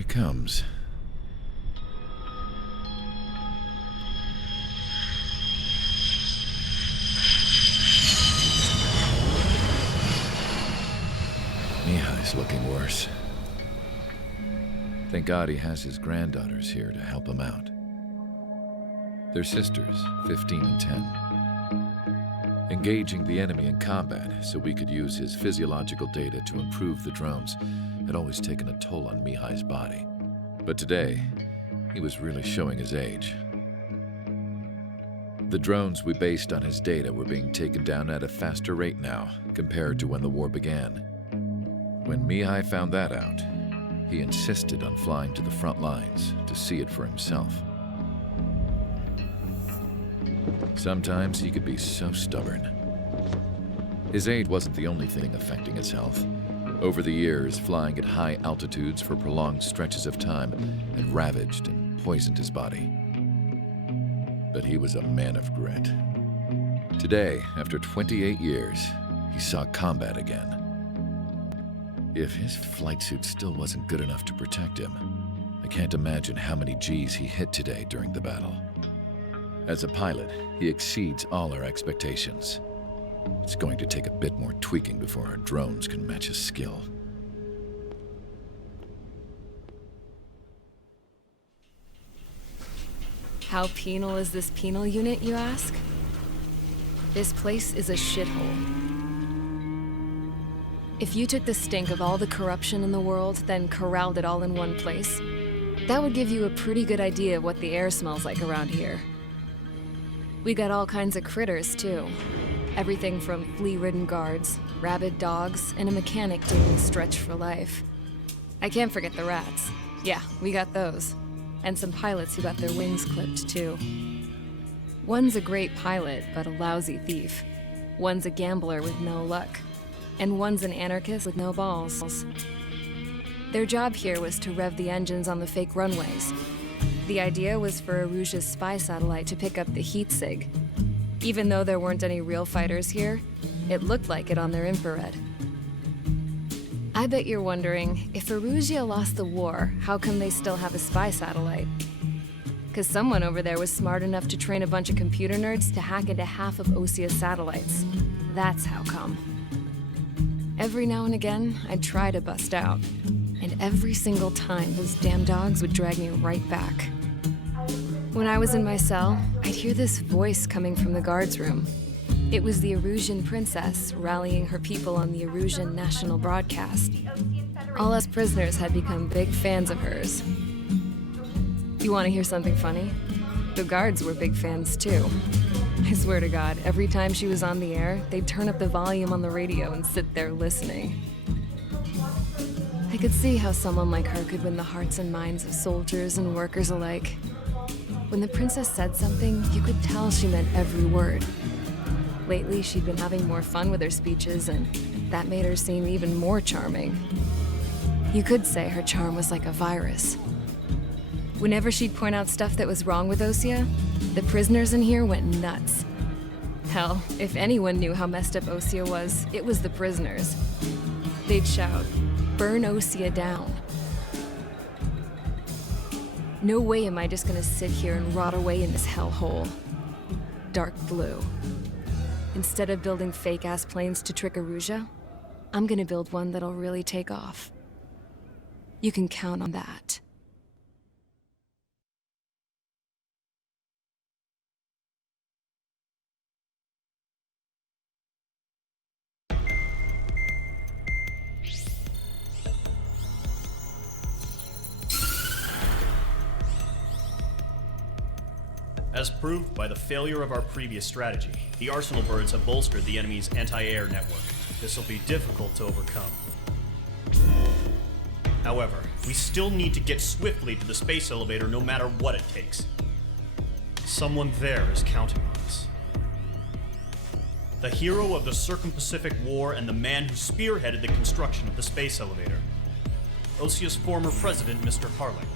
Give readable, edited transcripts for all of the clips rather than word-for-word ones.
he comes. Mihai's looking worse. Thank God he has his granddaughters here to help him out. They're sisters, 15 and 10. Engaging the enemy in combat so we could use his physiological data to improve the drones had always taken a toll on Mihai's body. But today, he was really showing his age. The drones we based on his data were being taken down at a faster rate now compared to when the war began. When Mihai found that out, he insisted on flying to the front lines to see it for himself. Sometimes he could be so stubborn. His age wasn't the only thing affecting his health. Over the years, flying at high altitudes for prolonged stretches of time had ravaged and poisoned his body. But he was a man of grit. Today, after 28 years, he saw combat again. If his flight suit still wasn't good enough to protect him, I can't imagine how many Gs he hit today during the battle. As a pilot, he exceeds all our expectations. It's going to take a bit more tweaking before our drones can match his skill. How penal is this penal unit, you ask? This place is a shithole. If you took the stink of all the corruption in the world, then corralled it all in one place, that would give you a pretty good idea of what the air smells like around here. We got all kinds of critters, too. Everything from flea-ridden guards, rabid dogs, and a mechanic doing stretch for life. I can't forget the rats. Yeah, we got those. And some pilots who got their wings clipped, too. One's a great pilot, but a lousy thief. One's a gambler with no luck. And one's an anarchist with no balls. Their job here was to rev the engines on the fake runways. The idea was for Erusia's spy satellite to pick up the heat sig. Even though there weren't any real fighters here, it looked like it on their infrared. I bet you're wondering, if Erusia lost the war, how come they still have a spy satellite? 'Cause someone over there was smart enough to train a bunch of computer nerds to hack into half of Osia's satellites. That's how come. Every now and again, I'd try to bust out. And every single time, those damn dogs would drag me right back. When I was in my cell, I'd hear this voice coming from the guards room. It was the Erusian princess rallying her people on the Erusian national broadcast. All us prisoners had become big fans of hers. You want to hear something funny? The guards were big fans too. I swear to God, every time she was on the air, they'd turn up the volume on the radio and sit there listening. I could see how someone like her could win the hearts and minds of soldiers and workers alike. When the princess said something, you could tell she meant every word. Lately, she'd been having more fun with her speeches, and that made her seem even more charming. You could say her charm was like a virus. Whenever she'd point out stuff that was wrong with Osia, the prisoners in here went nuts. Hell, if anyone knew how messed up Osia was, it was the prisoners. They'd shout, "Burn Osia down." No way am I just gonna sit here and rot away in this hellhole. Dark blue. Instead of building fake-ass planes to trick Erusia, I'm gonna build one that'll really take off. You can count on that. As proved by the failure of our previous strategy, the Arsenal birds have bolstered the enemy's anti-air network. This will be difficult to overcome. However, we still need to get swiftly to the space elevator no matter what it takes. Someone there is counting on us. The hero of the Circum-Pacific War and the man who spearheaded the construction of the space elevator. Osia's former president, Mr. Harling.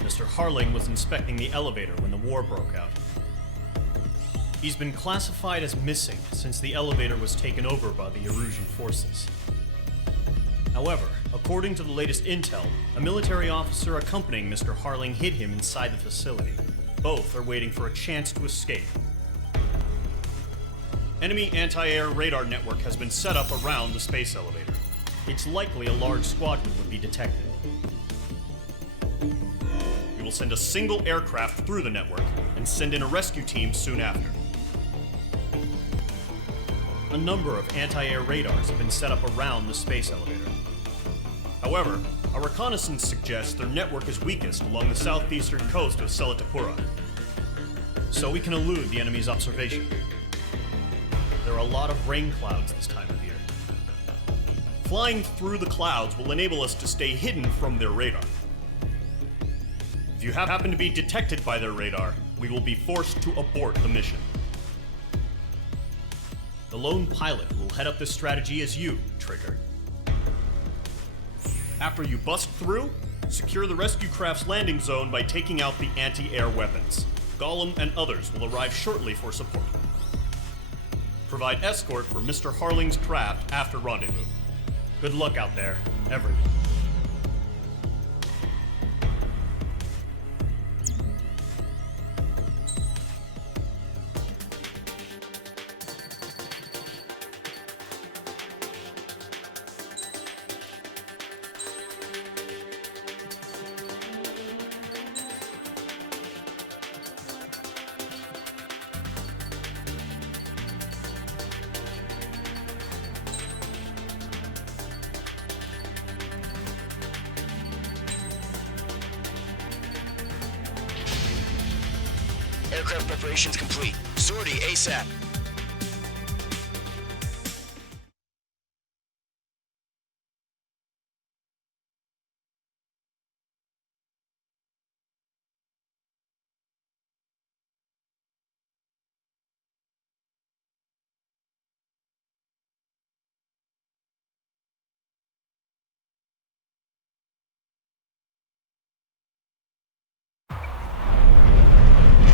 Mr. Harling was inspecting the elevator when the war broke out. He's been classified as missing since the elevator was taken over by the Erusian forces. However, According to the latest intel, a military officer accompanying Mr. Harling hid him inside the facility. Both are waiting for a chance to escape. Enemy anti-air radar network has been set up around the space elevator. It's likely a large squadron would be detected. We will send a single aircraft through the network and send in a rescue team soon after. A number of anti-air radars have been set up around the space elevator. However, our reconnaissance suggests their network is weakest along the southeastern coast of Selatapura, so we can elude the enemy's observation. There are a lot of rain clouds this time of year. Flying through the clouds will enable us to stay hidden from their radar. If you happen to be detected by their radar, we will be forced to abort the mission. The lone pilot who will head up this strategy is you, Trigger. After you bust through, secure the rescue craft's landing zone by taking out the anti-air weapons. Gollum and others will arrive shortly for support. Provide escort for Mr. Harling's craft after rendezvous. Good luck out there, everyone. Aircraft preparations complete. Sortie ASAP.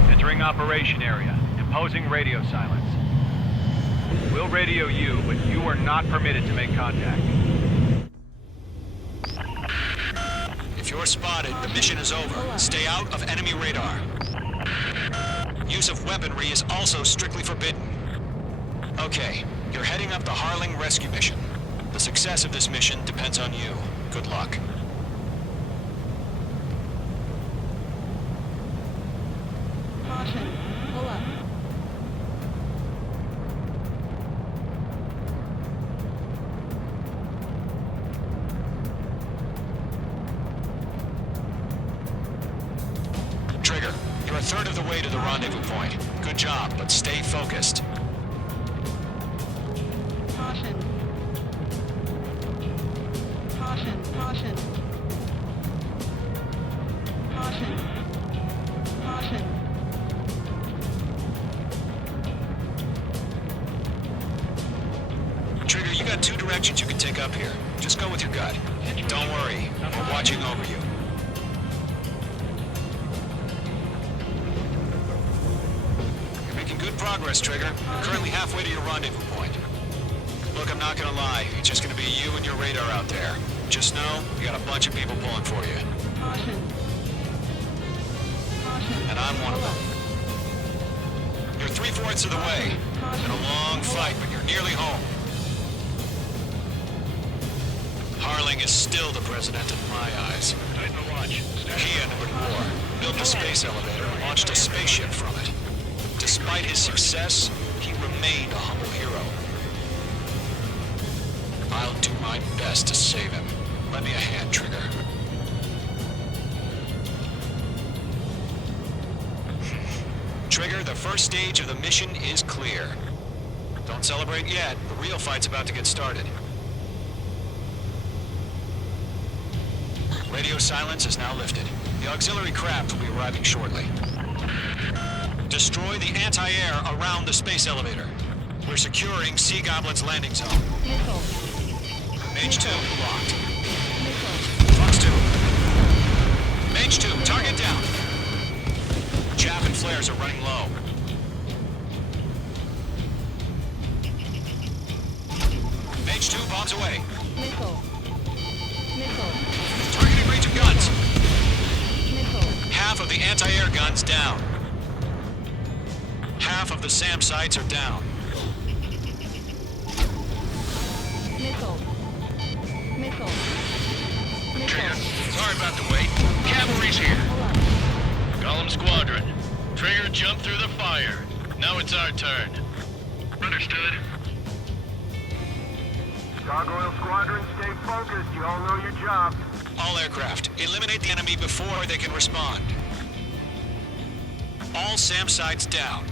Entering operation area. Imposing radio silence. We'll radio you, but you are not permitted to make contact. If you're spotted, the mission is over. Stay out of enemy radar. Use of weaponry is also strictly forbidden. Okay, you're heading up the Harling rescue mission. The success of this mission depends on you. Good luck. Caution. Pull up. Trigger, you're a third of the way to the rendezvous point. Good job, but stay focused. Caution. Caution. Caution. Caution. Caution. Trigger, you got two directions you can take up here. Just go with your gut. Don't worry, we're watching over you. You're making good progress, Trigger. You're currently halfway to your rendezvous point. Look, I'm not gonna lie. It's just gonna be you and your radar out there. Just know, you got a bunch of people pulling for you. Caution. Caution. And I'm one of them. You're 3/4 of the way. Been a long fight, but you're nearly home. Harling is still the president in my eyes. He ended the war, built a space elevator, and launched a spaceship from it. Despite his success, he remained a humble hero. I'll do my best to save him. Lend me a hand, Trigger. Trigger, the first stage of the mission is clear. Don't celebrate yet. The real fight's about to get started. Radio silence is now lifted. The auxiliary craft will be arriving shortly. Destroy the anti-air around the space elevator. We're securing Sea Goblin's landing zone. Missile. Mage 2 locked. Missile. Fox 2. Mage 2, target down. Chaff and flares are running low. Mage 2, bombs away. Missile. half of the anti-air guns down. Half of the SAM sites are down. Missile. Missile. Trigger, Missile. sorry about the wait. Cavalry's here. Golem Squadron. Trigger jumped through the fire. Now it's our turn. Understood. Gargoyle Squadron, stay focused. You all know your job. All aircraft, eliminate the enemy before they can respond. All SAM sites down.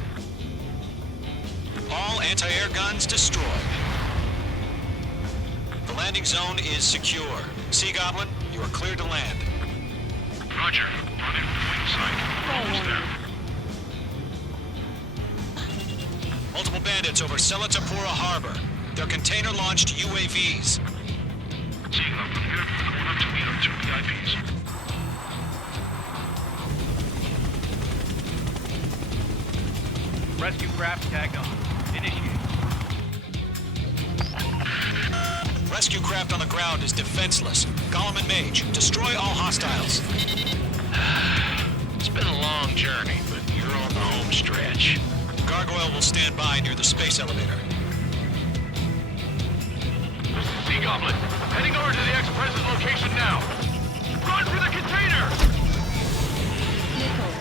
All anti-air guns destroyed. The landing zone is secure. Sea Goblin, you are cleared to land. Roger. On in point sight. Almost there. Multiple bandits over Selatapura Harbor. They're container-launched UAVs. Sea Goblin here. Going up to meet our 2 VIPs. Rescue craft tagged on. Initiate. Rescue craft on the ground is defenseless. Golem and Mage, destroy all hostiles. It's been a long journey, but you're on the home stretch. Gargoyle will stand by near the space elevator. Sea Goblin, heading over to the ex-president location now. Run for the container! Missile.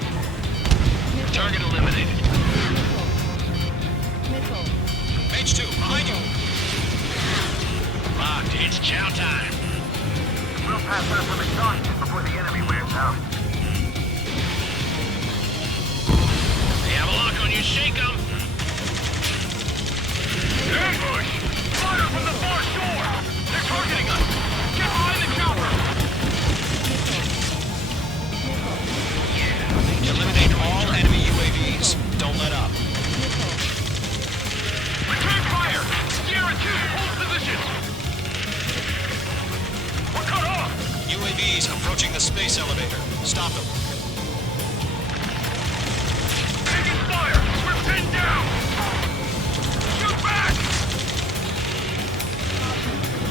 Missile. Target eliminated. Missile. Mage 2, behind you. Locked. It's chow time. We'll pass out some exhaustion before the enemy wears out. They have a lock on you. Shake them. Ambush! Fire from the far shore! They're targeting us! Get behind the chopper! Eliminate all enemy UAVs. Don't let up. Return fire! Sierra 2, hold position! We're cut off! UAVs approaching the space elevator. Stop them. Taking fire! We're pinned down! Shoot back!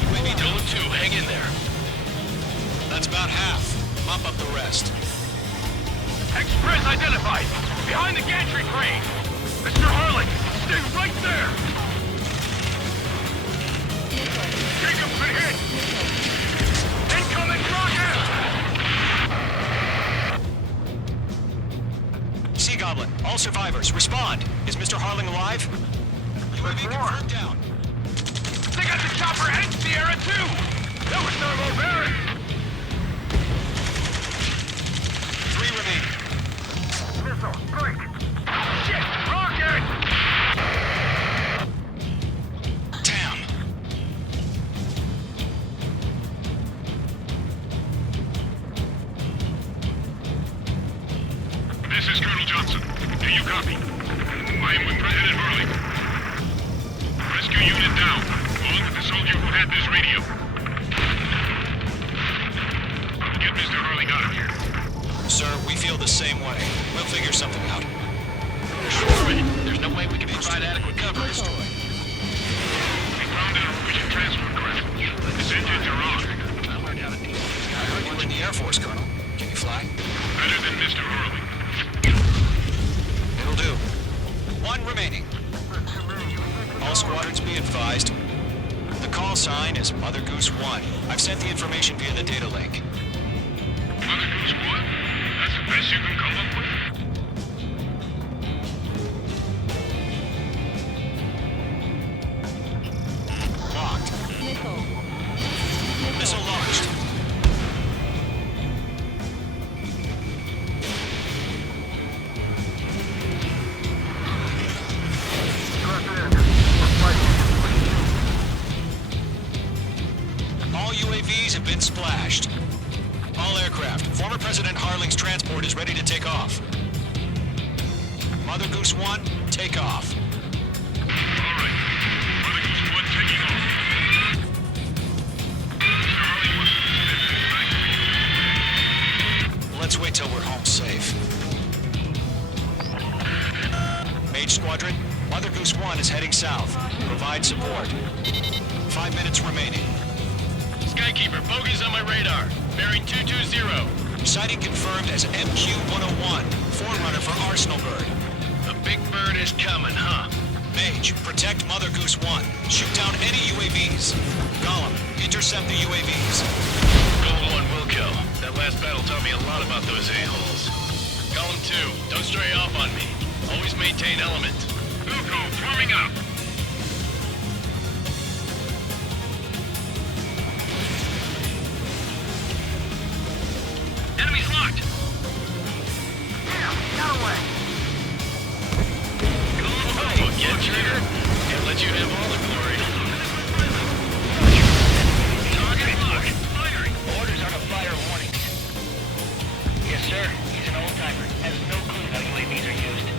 UAV Dome 2, hang in there. That's about half. Mop up the rest. Express identified! Behind the gantry crane! Mr. Harlan, stay right there! Jacob's been hit! Incoming rocket! Sea Goblin, all survivors, respond. Is Mr. Harling alive? UAV confirmed down. They got the chopper and Sierra too! That was thermobaric! 3 remaining. Missile, break! Shit! Rocket! Damn. This is Colonel Johnson. Do you copy? I am with President Harley. Rescue unit down, along with the soldier who had this radio. I'll get Mr. Harley out of here. Sir, we feel the same way. We'll figure something out. Sure, there's no way we can provide adequate cover. Destroy. We found an Norwegian transport craft. Its engines are on. I learned how to deal with this guy. I heard you were in the Air Force, Colonel. Can you fly? Better than Mr. Harley. It'll do. 1 remaining. All squadrons be advised. The call sign is Mother Goose 1. I've sent the information via the data link. Mother Goose 1? That's the best you can come up with? Locked. Missile. Missile launched. All UAVs have been splashed. All aircraft, former President Harling's transport is ready to take off. Mother Goose 1, take off. All right. Mother Goose 1 taking off. Mr. Harley wants to Let's wait till we're home safe. Mage Squadron, Mother Goose 1 is heading south. Provide support. 5 minutes remaining. Skykeeper, bogey's on my radar. Bearing 220. Sighting confirmed as MQ-101, forerunner for Arsenal Bird. The big bird is coming, huh? Mage, protect Mother Goose 1. Shoot down any UAVs. Gollum, intercept the UAVs. Golem 1 will kill. That last battle taught me a lot about those a-holes. Golem 2, don't stray off on me. Always maintain element. Wilco, forming up. Enemy's locked! Damn, got away. Golem 1, get trigger. Can't let you have all the glory. Target locked. Firing. Orders are to fire warnings. Yes, sir. He's an old-timer. Has no clue how UAVs are used.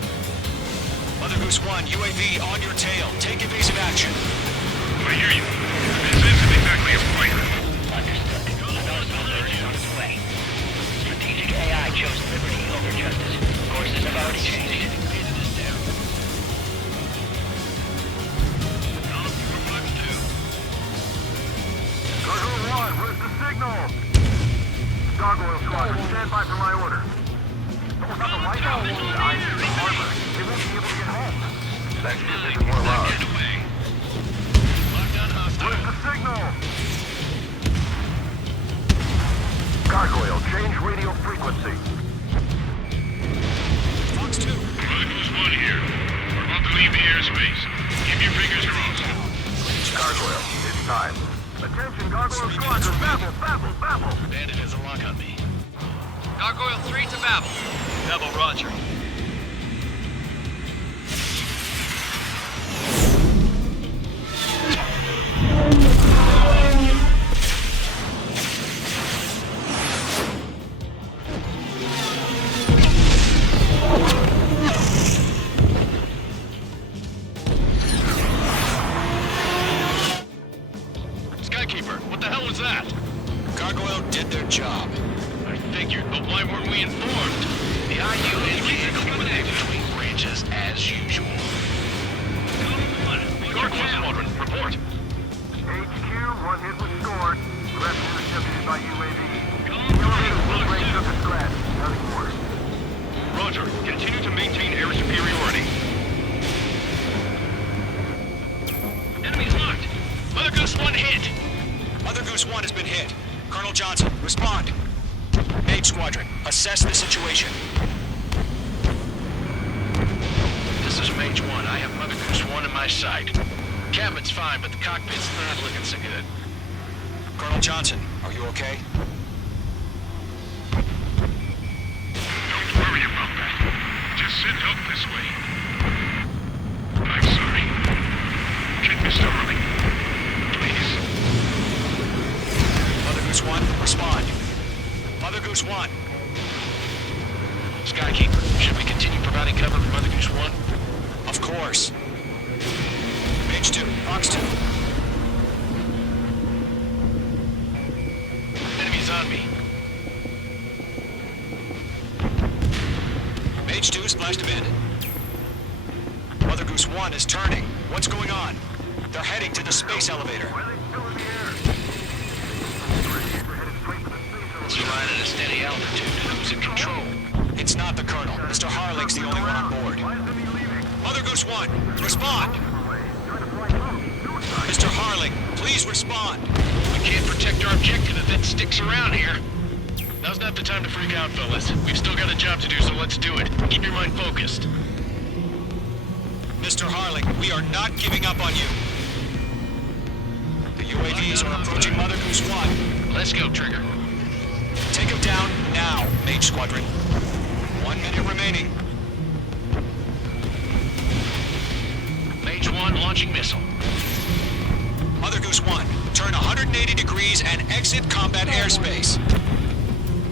Mother Goose 1, UAV on your tail. Take evasive action. I hear you. This isn't exactly a fighter. Understood. Arsenal Bird is on its way. Strategic AI chose liberty over justice. Courses have already changed. Business down. Gargoyle 1, where's the signal? Gargoyle Squadron, stand by for my order. Someone's got the light out. The eyes of the harbor. They won't be able to get home. That ship isn't more loud. Get away. Lockdown hostile. Where's the signal? Gargoyle, change radio frequency. Fox 2. Mother Goose 1 here. We're about to leave the airspace. Keep your fingers crossed. Gargoyle, it's time. Attention, Gargoyle Squadron, babble, babble, babble. Bandit has a lock on me. Gargoyle 3 to Babel. Babel, roger. Skykeeper, what the hell was that? Gargoyle did their job. I figured, but why weren't we informed? The IU is eliminated between branches as usual. Gargoyle Squadron, report. HQ, one hit was scored. The rest intercepted by UAV. We'll break up the threat. Nothing more. Roger, continue to maintain air superiority. Enemy's locked. Mother Goose 1 hit. Mother Goose 1 has been hit. Colonel Johnson, respond. Mage Squadron, assess the situation. This is Mage 1. I have Mother Goose 1 in my sight. Cabin's fine, but the cockpit's not looking so good. Colonel Johnson, are you okay? Don't worry about that. Just send help this way. I'm sorry. Get Mr. Harley. Please. Mother Goose 1, respond. Mother Goose 1. Skykeeper, should we continue providing cover for Mother Goose 1? Of course. Mage 2, Fox 2. Enemy's on me. Mage 2 splashed a bandit. Mother Goose 1 is turning. What's going on? They're heading to the space elevator. Why are they still in the air? We're headed straight for the space It's elevator. flying at a steady altitude. Who's in control? It's not the Colonel. Mr. Harling's the only one on board. Why is he leaving? Mother Goose 1, respond. Away. Trying to fly through. Suicide. Mr. Harling, please respond. We can't protect our objective if it sticks around here. Now's not the time to freak out, fellas. We've still got a job to do, so let's do it. Keep your mind focused. Mr. Harling, we are not giving up on you. The UAVs are approaching Mother Goose 1. Let's go, Trigger. Take him down now, Mage Squadron. 1 minute remaining. Mage 1 launching missile. Mother Goose 1, turn 180 degrees and exit combat airspace.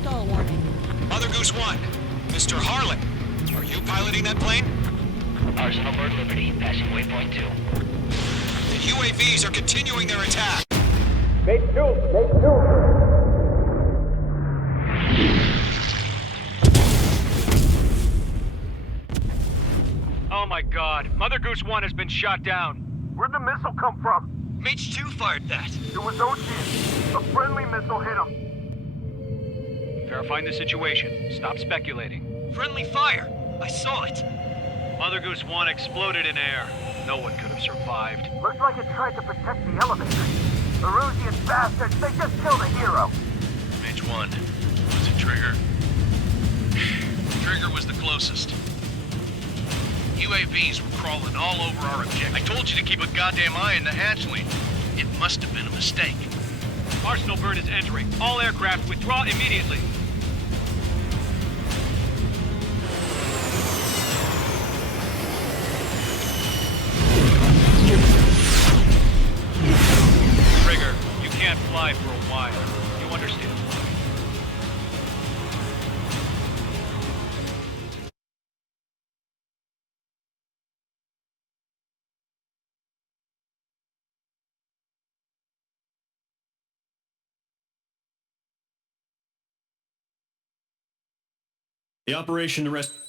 Stall warning. Mother Goose 1, Mr. Harling, are you piloting that plane? Arsenal Bird Liberty, passing waypoint 2. The UAVs are continuing their attack. Oh my god. Mother Goose 1 has been shot down. Where'd the missile come from? Mage 2 fired that. It was Ocean. A friendly missile hit him. Verifying the situation. Stop speculating. Friendly fire! I saw it! Mother Goose 1 exploded in air. No one could have survived. Looks like it tried to protect the elevator. Erusian bastards, they just killed a hero. Mage 1. Was it Trigger? Trigger was the closest. UAVs were crawling all over our objective. I told you to keep a goddamn eye on the hatchling. It must have been a mistake. Arsenal bird is entering. All aircraft withdraw immediately. Trigger, you can't fly for a while. You understand? The operation to rest.